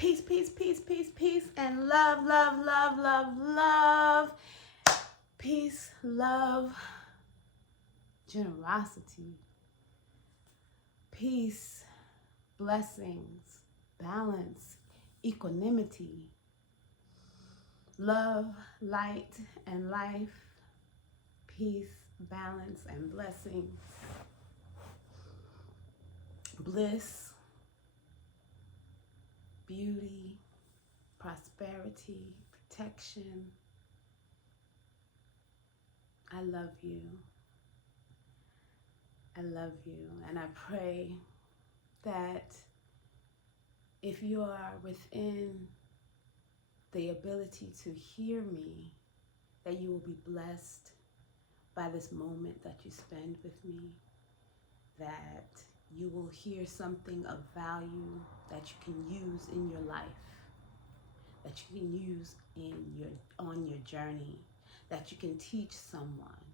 Peace, peace, peace, peace, peace, and love, love, love, love, love. Peace, love, generosity, peace, blessings, balance, equanimity, love, light, and life, peace, balance, and blessings, bliss, beauty, prosperity, protection. I love you. I love you. And I pray that if you are within the ability to hear me, that you will be blessed by this moment that you spend with me, that you will hear something of value that you can use in your life, that you can use on your journey, that you can teach someone,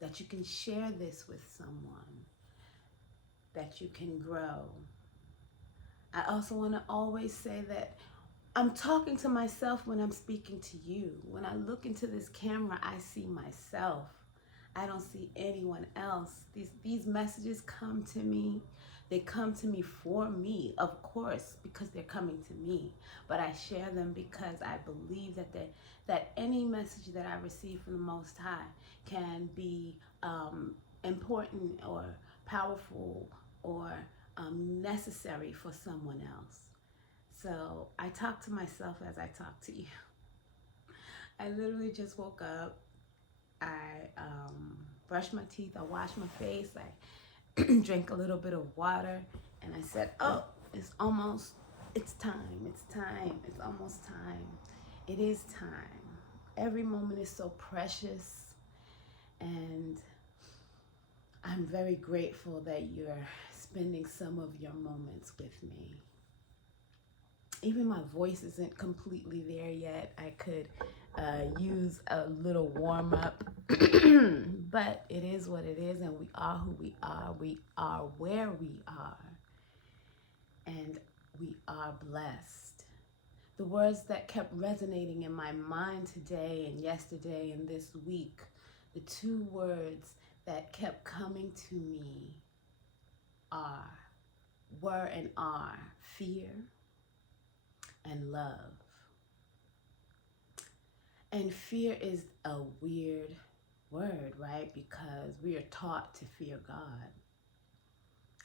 that you can share this with someone, that you can grow. I also want to always say that I'm talking to myself when I'm speaking to you. When I look into this camera, I see myself. I don't see anyone else. These messages come to me. They come to me for me, of course, because they're coming to me. But I share them because I believe that any message that I receive from the Most High can be important or powerful or necessary for someone else. So I talk to myself as I talk to you. I literally just woke up. I brushed my teeth. I washed my face. I drank a little bit of water. And I said, oh, it's time. It's almost time. It is time. Every moment is so precious. And I'm very grateful that you're spending some of your moments with me. Even my voice isn't completely there yet. I could use a little warm up, but it is what it is, and we are who we are. We are where we are, and we are blessed. The words that kept resonating in my mind today and yesterday and this week, the two words that kept coming to me were and are fear and love. And fear is a weird word, right? Because we are taught to fear God.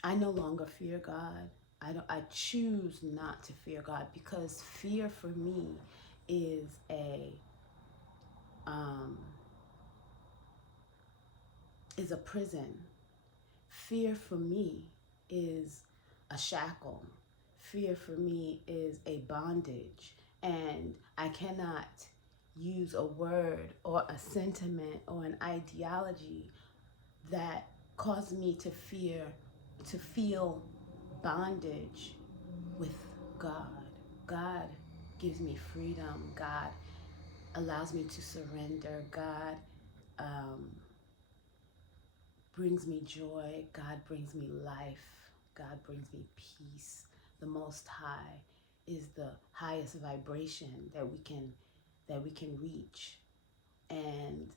I no longer fear God. I choose not to fear God because fear for me is a prison. Fear for me is a shackle. Fear for me is a bondage. And I cannot use a word or a sentiment or an ideology that caused me to feel bondage with God. God gives me freedom. God allows me to surrender. God brings me joy. God brings me life. God brings me peace. The Most High is the highest vibration that we can reach. And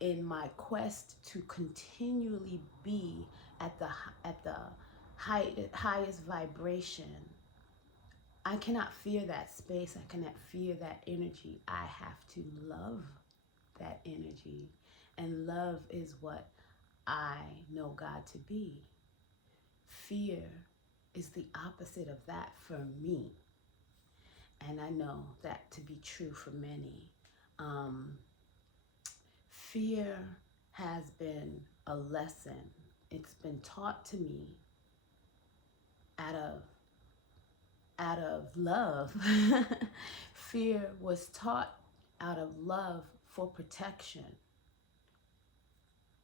in my quest to continually be at the highest vibration, I cannot fear that space. I cannot fear that energy. I have to love that energy. And love is what I know God to be. Fear is the opposite of that for me. And I know that to be true for many. Fear has been a lesson. It's been taught to me out of love. Fear was taught out of love for protection.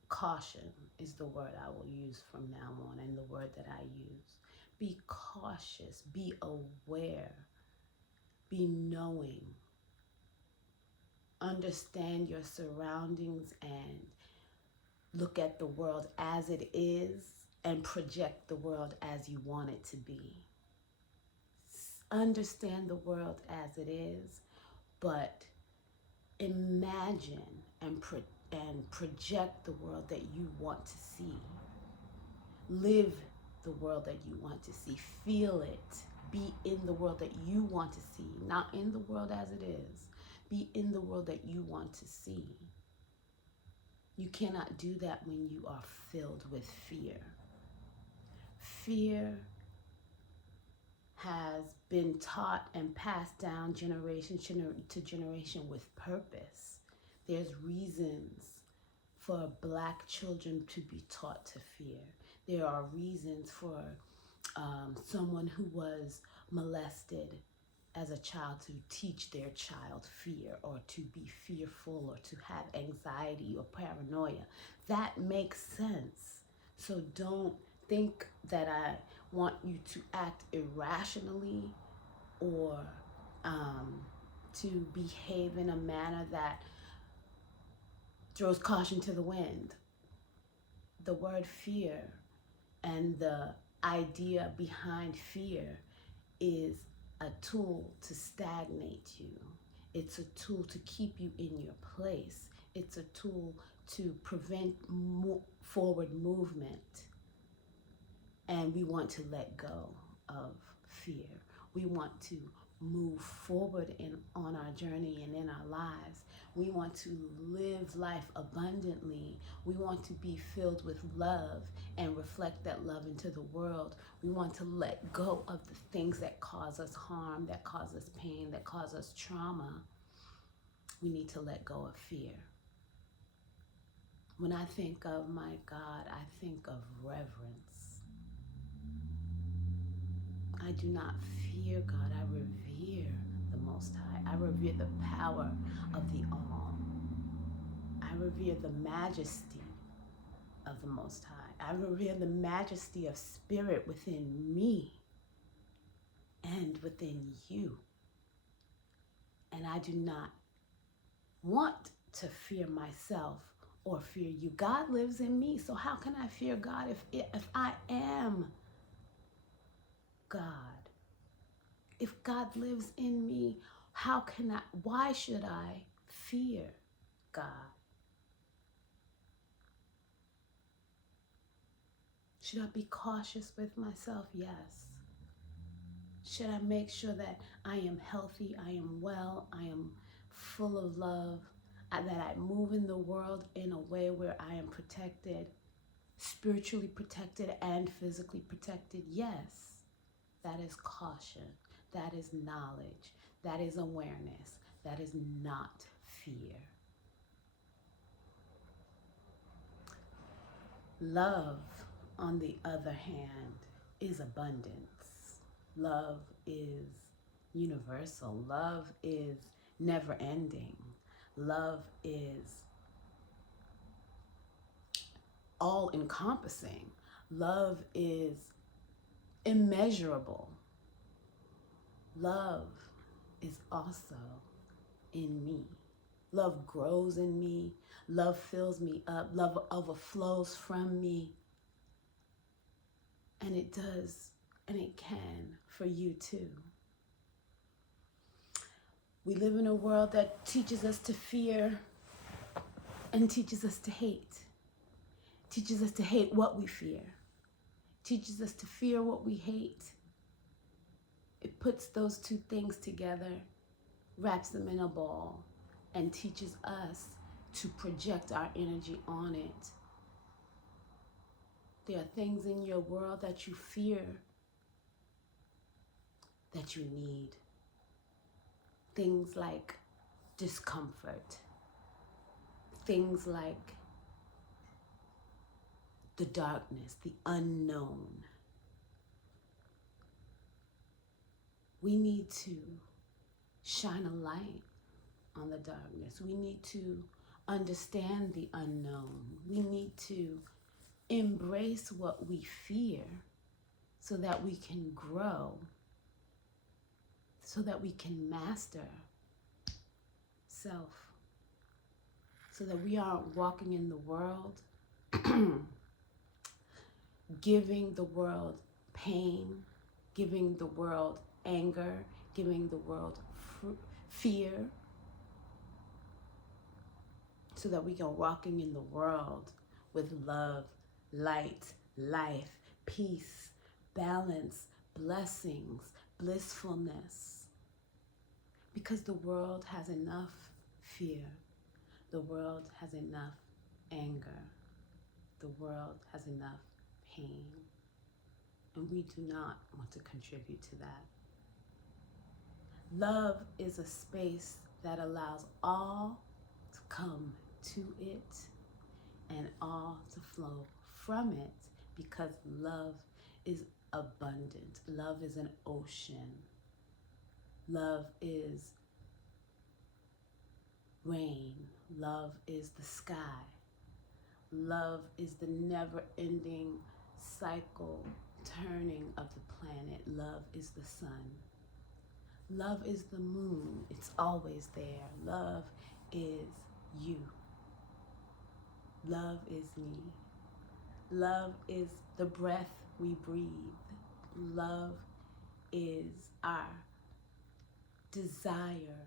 Caution is the word I will use from now on, and the word that I use. Be cautious, be aware, be knowing. Understand your surroundings and look at the world as it is and project the world as you want it to be. understand the world as it is, but imagine and project the world that you want to see. Live the world that you want to see. Feel it. Be in the world that you want to see, not in the world as it is. Be in the world that you want to see. You cannot do that when you are filled with fear. Fear has been taught and passed down generation to generation with purpose. There's reasons for Black children to be taught to fear. There are reasons for someone who was molested as a child to teach their child fear, or to be fearful, or to have anxiety or paranoia. That makes sense. So don't think that I want you to act irrationally, or to behave in a manner that throws caution to the wind. The word fear and the idea behind fear is a tool to stagnate you. It's a tool to keep you in your place. It's a tool to prevent forward movement. And we want to let go of fear. We want to move forward on our journey and in our lives. We want to live life abundantly. We want to be filled with love and reflect that love into the world. We want to let go of the things that cause us harm, that cause us pain, that cause us trauma. We need to let go of fear. When I think of my God, I think of reverence. I do not fear God, I revere the Most High. I revere the power of the All. I revere the majesty of the Most High. I revere the majesty of spirit within me and within you. And I do not want to fear myself or fear you. God lives in me, so how can I fear God if I am God? If God lives in me, why should I fear God? Should I be cautious with myself? Yes. Should I make sure that I am healthy, I am well, I am full of love, that I move in the world in a way where I am protected, spiritually protected and physically protected? Yes. That is caution. That is knowledge. That is awareness. That is not fear. Love, on the other hand, is abundance. Love is universal. Love is never ending. Love is all encompassing. Love is immeasurable. Love is also in me. Love grows in me. Love fills me up. Love overflows from me. And it does, and it can for you too. We live in a world that teaches us to fear and teaches us to hate. Teaches us to hate what we fear. Teaches us to fear what we hate. It puts those two things together, wraps them in a ball, and teaches us to project our energy on it. There are things in your world that you fear that you need. Things like discomfort. Things like the darkness, the unknown. We need to shine a light on the darkness. We need to understand the unknown. We need to embrace what we fear so that we can grow, so that we can master self, so that we aren't walking in the world giving the world pain, giving the world anger, giving the world fear, so that we can walking in the world with love, light, life, peace, balance, blessings, blissfulness. Because the world has enough fear. The world has enough anger. The world has enough pain. And we do not want to contribute to that. Love is a space that allows all to come to it and all to flow from it, because love is abundant. Love is an ocean. Love is rain. Love is the sky. Love is the never-ending cycle turning of the planet. Love is the sun. Love is the moon. It's always there. Love is you. Love is me. Love is the breath we breathe. Love is our desire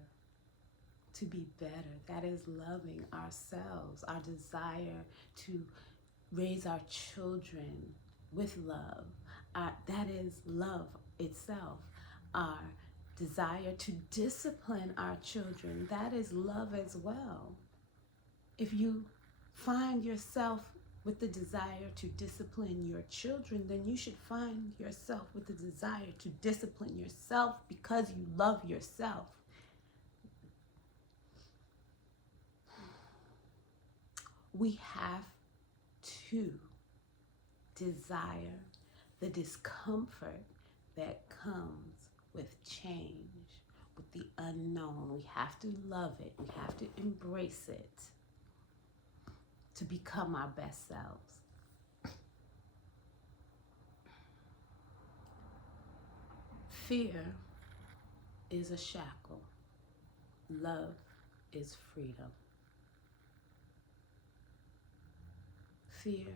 to be better. That is loving ourselves. Our desire to raise our children with love. That is love itself. Our desire to discipline our children, that is love as well. If you find yourself with the desire to discipline your children, then you should find yourself with the desire to discipline yourself, because you love yourself. We have to desire the discomfort that comes with change, with the unknown. We have to love it. We have to embrace it to become our best selves. Fear is a shackle. Love is freedom. Fear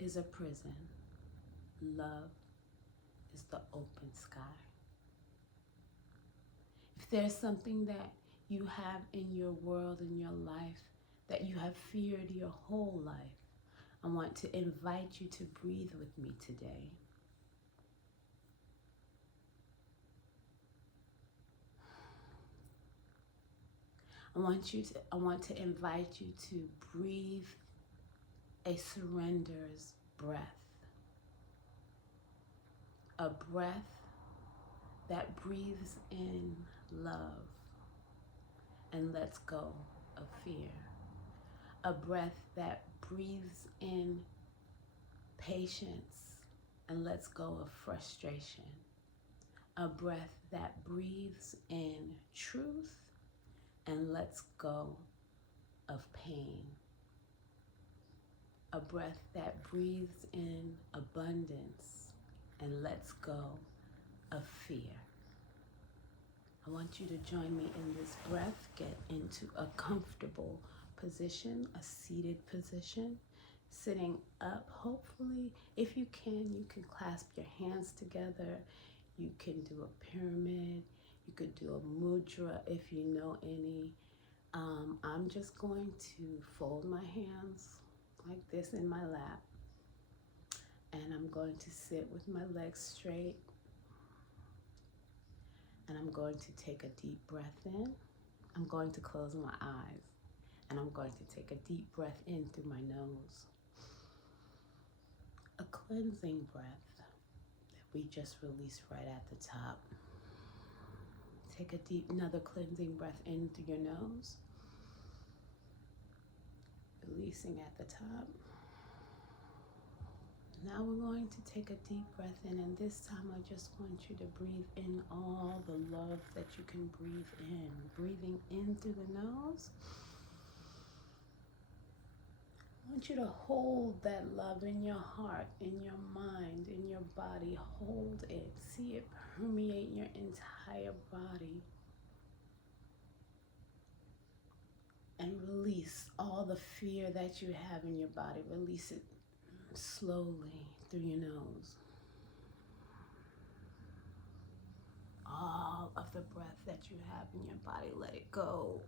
is a prison. Love is the open sky. If there's something that you have in your world, in your life, that you have feared your whole life, I want to invite you to breathe with me today. I want to invite you to breathe a surrender's breath. A breath that breathes in love and lets go of fear. A breath that breathes in patience and lets go of frustration. A breath that breathes in truth and lets go of pain. A breath that breathes in abundance and lets go of fear. I want you to join me in this breath. Get into a comfortable position, a seated position, sitting up. Hopefully, if you can clasp your hands together. You can do a pyramid. You could do a mudra if you know any. I'm just going to fold my hands like this in my lap. And I'm going to sit with my legs straight. And I'm going to take a deep breath in. I'm going to close my eyes. And I'm going to take a deep breath in through my nose. A cleansing breath that we just released right at the top. Take another cleansing breath in through your nose. Releasing at the top. Now we're going to take a deep breath in, and this time I just want you to breathe in all the love that you can breathe in. Breathing in through the nose. I want you to hold that love in your heart, in your mind, in your body. Hold it. See it permeate your entire body. And release all the fear that you have in your body. Release it slowly through your nose. all of the breath that you have in your body. Let it go.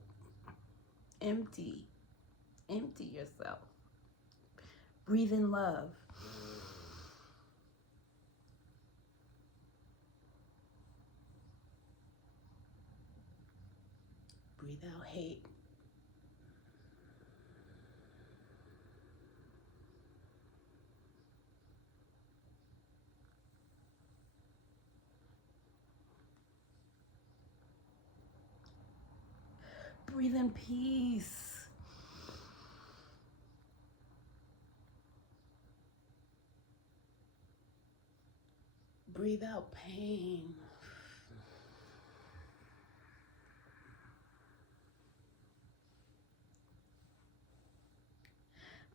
Empty yourself. Breathe in love. Breathe out hate. Breathe in peace. Breathe out pain.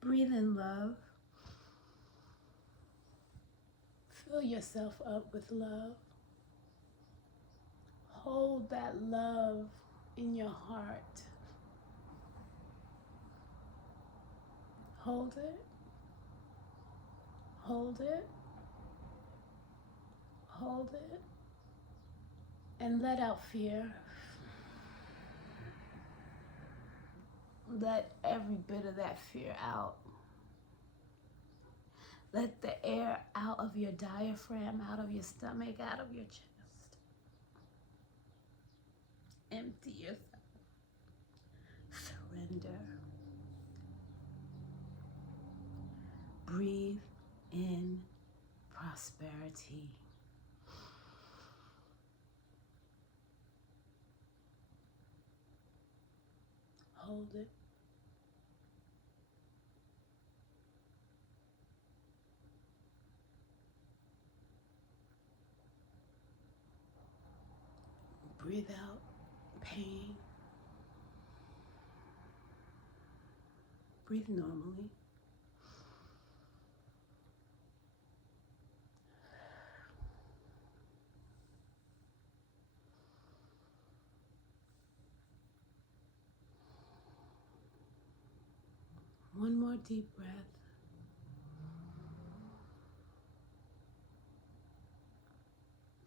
Breathe in love. Fill yourself up with love. Hold that love in your heart. Hold it. Hold it. Hold it. And let out fear. Let every bit of that fear out. Let the air out of your diaphragm, out of your stomach, out of your chest. Empty yourself. Surrender. Breathe in prosperity. Hold it. Breathe out pain. Breathe normally. One more deep breath.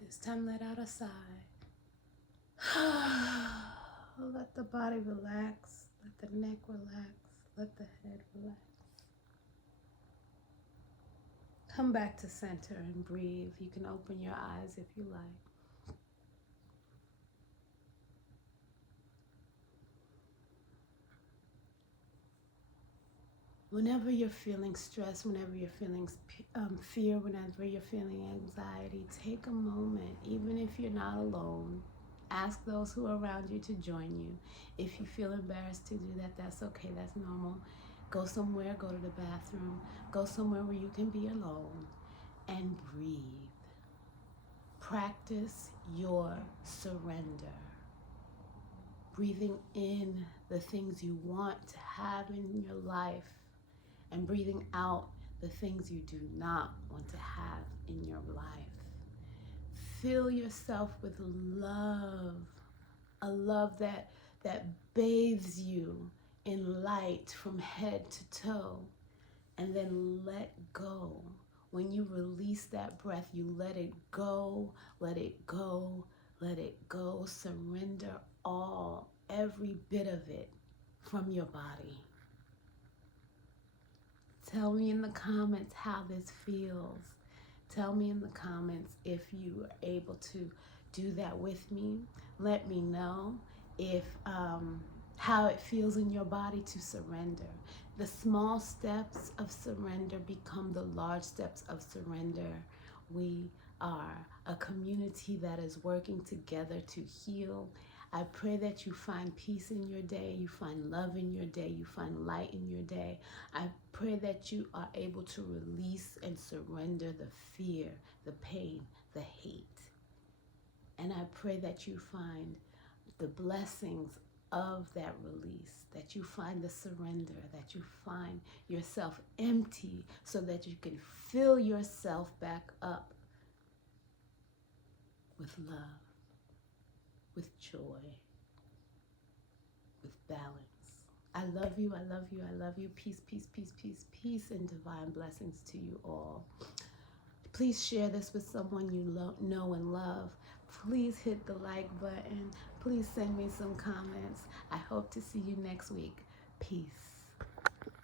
This time let out a sigh. Let the body relax. Let the neck relax. Let the head relax. Come back to center and breathe. You can open your eyes if you like. Whenever you're feeling stress, whenever you're feeling fear, whenever you're feeling anxiety, take a moment, even if you're not alone. Ask those who are around you to join you. If you feel embarrassed to do that, that's okay, that's normal. Go somewhere, go to the bathroom, go somewhere where you can be alone and breathe. Practice your surrender. Breathing in the things you want to have in your life and breathing out the things you do not want to have in your life. Fill yourself with love, a love that bathes you in light from head to toe, and then let go. When you release that breath, you let it go, let it go, let it go. Surrender all, every bit of it from your body. Tell me in the comments how this feels. Tell me in the comments if you are able to do that with me. Let me know if how it feels in your body to surrender. The small steps of surrender become the large steps of surrender. We are a community that is working together to heal. I pray that you find peace in your day, you find love in your day, you find light in your day. I pray that you are able to release and surrender the fear, the pain, the hate. And I pray that you find the blessings of that release, that you find the surrender, that you find yourself empty so that you can fill yourself back up with love, with joy, with balance. I love you, I love you, I love you. Peace, peace, peace, peace, peace, and divine blessings to you all. Please share this with someone you know and love. Please hit the like button. Please send me some comments. I hope to see you next week. Peace.